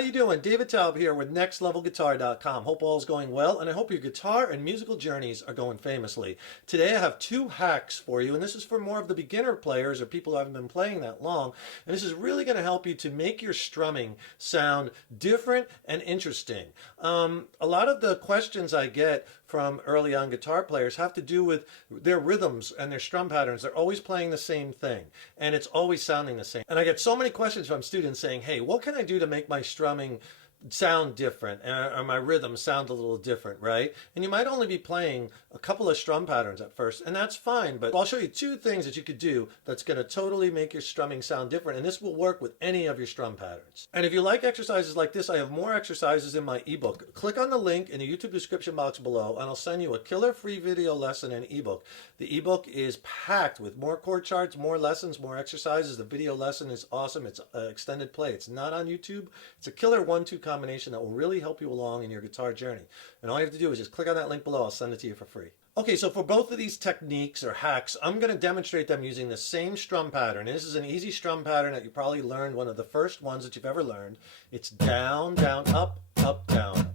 you doing? David Taub here with NextLevelGuitar.com. Hope all's going well, and I hope your guitar and musical journeys are going famously. Today I have 2 hacks for you, and this is for more of the beginner players or people who haven't been playing that long, and this is really going to help you to make your strumming sound different and interesting. A lot of the questions I get from early on guitar players have to do with their rhythms and their strum patterns. They're always playing the same thing, and it's always sounding the same. And I get so many questions from students saying, hey, what can I do to make my strumming sound different or my rhythm sound a little different, right? And you might only be playing a couple of strum patterns at first, and that's fine, but I'll show you 2 things that you could do that's going to totally make your strumming sound different, and this will work with any of your strum patterns. And if you like exercises like this, I have more exercises in my ebook. Click on the link in the YouTube description box below, and I'll send you a killer free video lesson and ebook. The ebook is packed with more chord charts, more lessons, more exercises. The video lesson is awesome. It's extended play. It's not on YouTube. It's a killer 1-2 combination that will really help you along in your guitar journey. And all you have to do is just click on that link below. I'll send it to you for free. Okay, so for both of these techniques or hacks, I'm going to demonstrate them using the same strum pattern. And this is an easy strum pattern that you probably learned, one of the first ones that you've ever learned. It's down, down, up, up, down.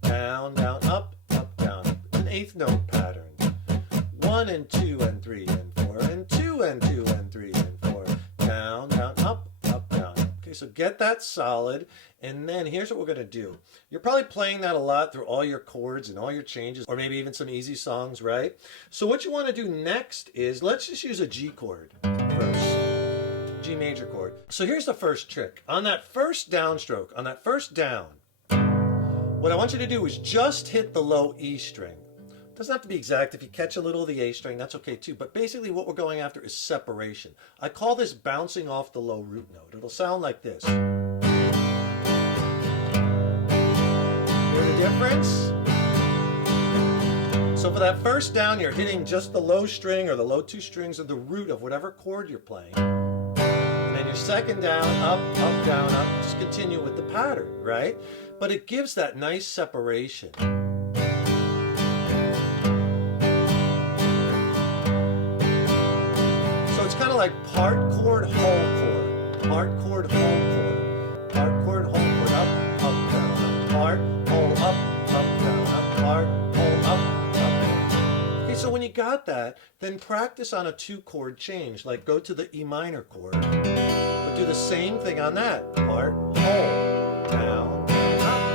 Down, down, up, down. An 8th note pattern. 1 and 2 and 3 and 4 and 2 and 2 and 3 and 4. Down, down, up, down. Okay, so get that solid, and then here's what we're going to do. You're probably playing that a lot through all your chords and all your changes, or maybe even some easy songs, right? So what you want to do next is, let's just use a G chord first. G major chord. So here's the first trick. On that first downstroke, on that first down, what I want you to do is just hit the low E string. Doesn't have to be exact. If you catch a little of the A string, that's okay too. But basically what we're going after is separation. I call this bouncing off the low root note. It'll sound like this. Hear the difference? So for that first down, you're hitting just the low string or the low 2 strings of the root of whatever chord you're playing. And then your second down, up, up, down, up. Just continue with the pattern, right? But it gives that nice separation. It's kind of like part chord, whole chord. Part chord, whole chord. Part chord, whole chord. Up, up, down, up. Part, whole, up, down, up. Part, whole, up, down. Okay, so when you got that, then practice on a 2 chord change. Like go to the E minor chord, but do the same thing on that. Part, whole, down, up, down.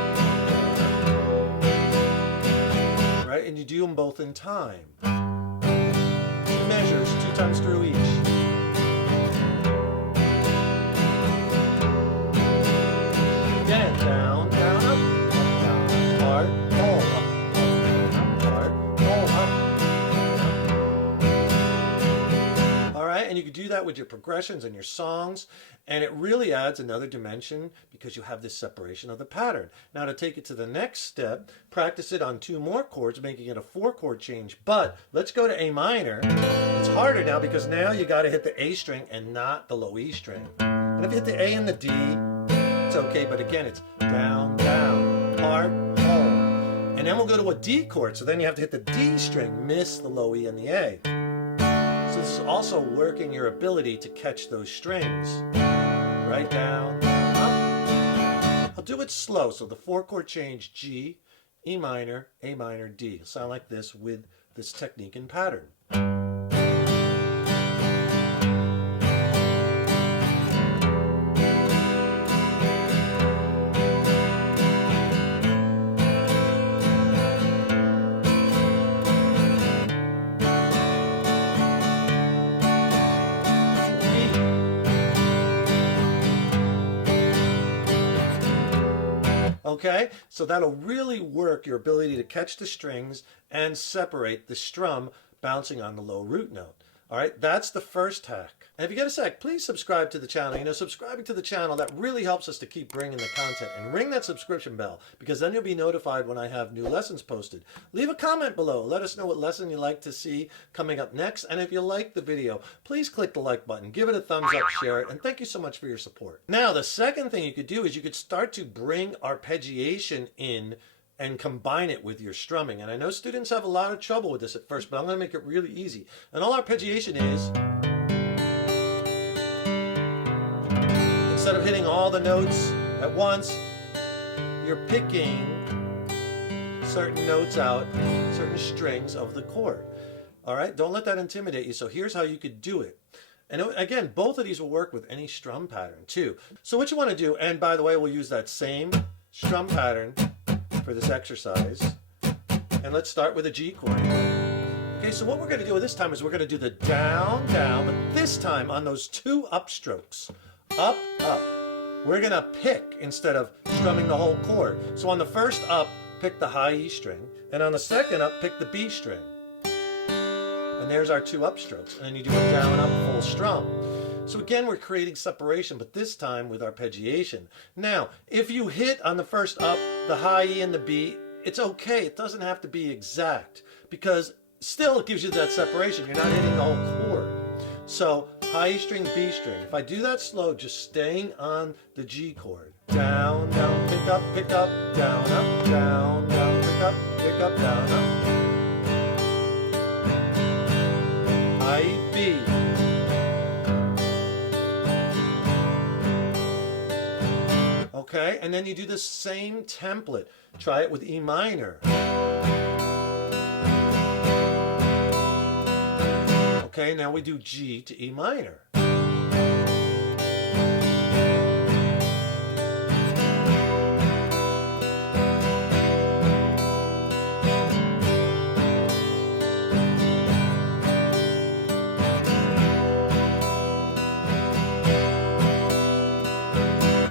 Right, and you do them both in time. 2 measures, 2 times through each. Again, down, down, up, down, part, whole, up, part, whole, up. All right, and you can do that with your progressions and your songs, and it really adds another dimension because you have this separation of the pattern. Now to take it to the next step, practice it on 2 more chords, making it a 4 chord change. But let's go to A minor. It's harder now because now you got to hit the A string and not the low E string. And if you hit the A and the D, it's okay, but again, it's down, down, part, whole. And then we'll go to a D chord, so then you have to hit the D string, miss the low E and the A. So this is also working your ability to catch those strings. Right, down, up. I'll do it slow, so the 4 chord change, G, E minor, A minor, D. It'll sound like this with this technique and pattern. Okay, so that'll really work your ability to catch the strings and separate the strum bouncing on the low root note. All right, that's the first hack. And if you get a sec, please subscribe to the channel. You know, subscribing to the channel, that really helps us to keep bringing the content. And ring that subscription bell, because then you'll be notified when I have new lessons posted. Leave a comment below. Let us know what lesson you'd like to see coming up next. And if you like the video, please click the like button, give it a thumbs up, share it, and thank you so much for your support. Now, the second thing you could do is you could start to bring arpeggiation in and combine it with your strumming. And I know students have a lot of trouble with this at first, but I'm going to make it really easy. And all arpeggiation is, instead of hitting all the notes at once, you're picking certain notes out, certain strings of the chord. All right, don't let that intimidate you. So here's how you could do it. And again, both of these will work with any strum pattern too. So what you want to do, and by the way, we'll use that same strum pattern for this exercise. And let's start with a G chord. Okay, so what we're going to do this time is we're going to do the down, down, but this time on those two upstrokes. Up, up. We're going to pick instead of strumming the whole chord. So on the first up, pick the high E string, and on the second up, pick the B string. And there's our two upstrokes. And then you do a down, up, full strum. So again, we're creating separation, but this time with arpeggiation. Now, if you hit on the first up, the high E and the B, it's okay. It doesn't have to be exact, because still it gives you that separation. You're not hitting the whole chord. So high E string, B string. If I do that slow, just staying on the G chord. Down, down, pick up, down, up, down, down, pick up, down, up. I, B. Okay, and then you do the same template. Try it with E minor. Okay, now we do G to E minor.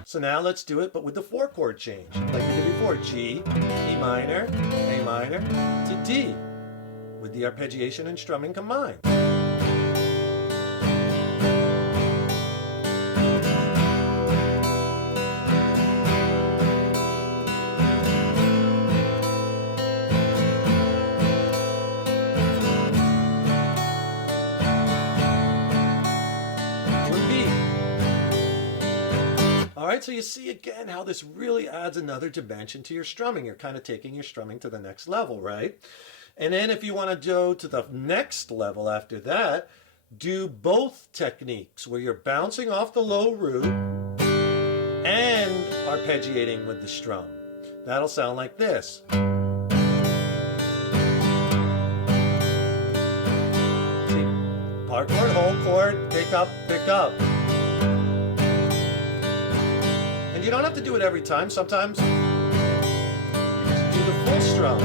So now let's do it, but with the 4-chord change, like we did before. G, E minor, A minor, to D, with the arpeggiation and strumming combined. All right, so you see again how this really adds another dimension to your strumming. You're kind of taking your strumming to the next level, right? And then if you want to go to the next level after that, do both techniques where you're bouncing off the low root and arpeggiating with the strum. That'll sound like this. See, part chord, whole chord, pick up, pick up. You don't have to do it every time. Sometimes you just do the full strum.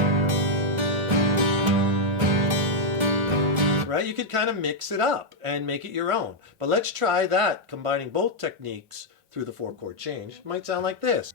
Right? You could kind of mix it up and make it your own. But let's try that, combining both techniques through the 4-chord change. It might sound like this.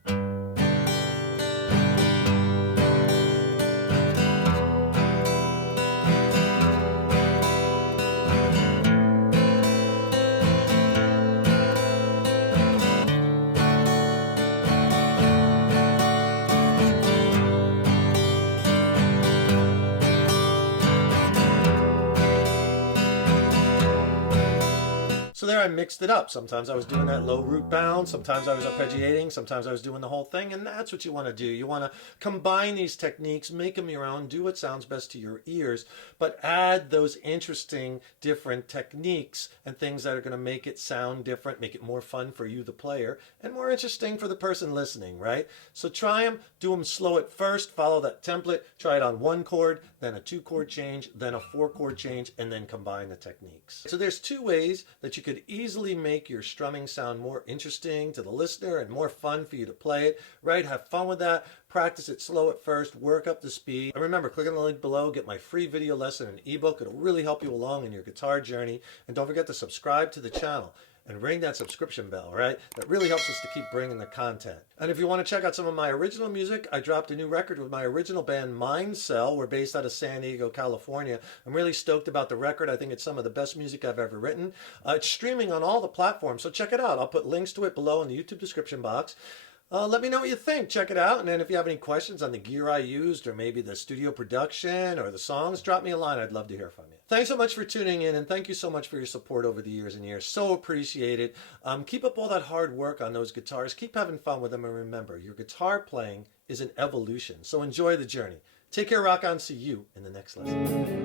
So there I mixed it up. Sometimes I was doing that low root bounce, sometimes I was arpeggiating, sometimes I was doing the whole thing, and that's what you want to do. You want to combine these techniques, make them your own, do what sounds best to your ears, but add those interesting different techniques and things that are going to make it sound different, make it more fun for you, the player, and more interesting for the person listening, right? So try them, do them slow at first, follow that template, try it on 1 chord, then a 2-chord change, then a 4-chord change, and then combine the techniques. So there's 2 ways that you could easily make your strumming sound more interesting to the listener and more fun for you to play it, right? Have fun with that. Practice it slow at first, work up the speed. And remember, click on the link below, get my free video lesson and ebook. It'll really help you along in your guitar journey. And don't forget to subscribe to the channel and ring that subscription bell, right? That really helps us to keep bringing the content. And if you want to check out some of my original music, I dropped a new record with my original band, Mind Cell. We're based out of San Diego, California. I'm really stoked about the record. I think it's some of the best music I've ever written. It's streaming on all the platforms, so check it out. I'll put links to it below in the YouTube description box. Let me know what you think. Check it out. And then if you have any questions on the gear I used, or maybe the studio production or the songs, drop me a line. I'd love to hear from you. Thanks so much for tuning in, and thank you so much for your support over the years and years. So appreciated. Keep up all that hard work on those guitars. Keep having fun with them, and remember, your guitar playing is an evolution. So enjoy the journey. Take care, rock on. See you in the next lesson.